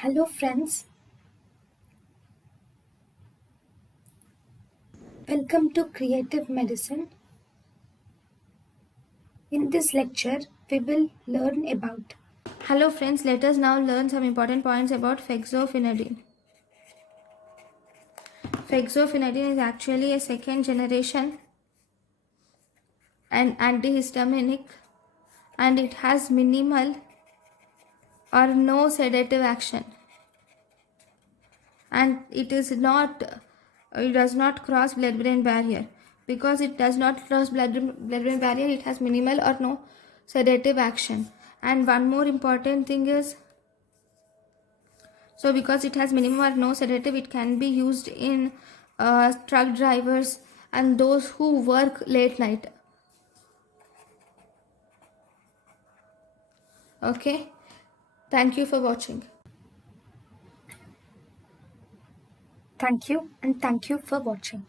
Hello friends, welcome to Creative Medicine. In this lecture, we will learn about. Hello friends, let us now learn some important points about fexofenedine. Fexofenedine is actually a second generation and antihistaminic, and it has minimal or no sedative action, and it does not cross blood brain barrier. Because it does not cross blood brain barrier, it has minimal or no sedative action. And one more important thing is, so because it has minimum or no sedative, it can be used in truck drivers and those who work late night. Okay, thank you for watching. Thank you and thank you for watching.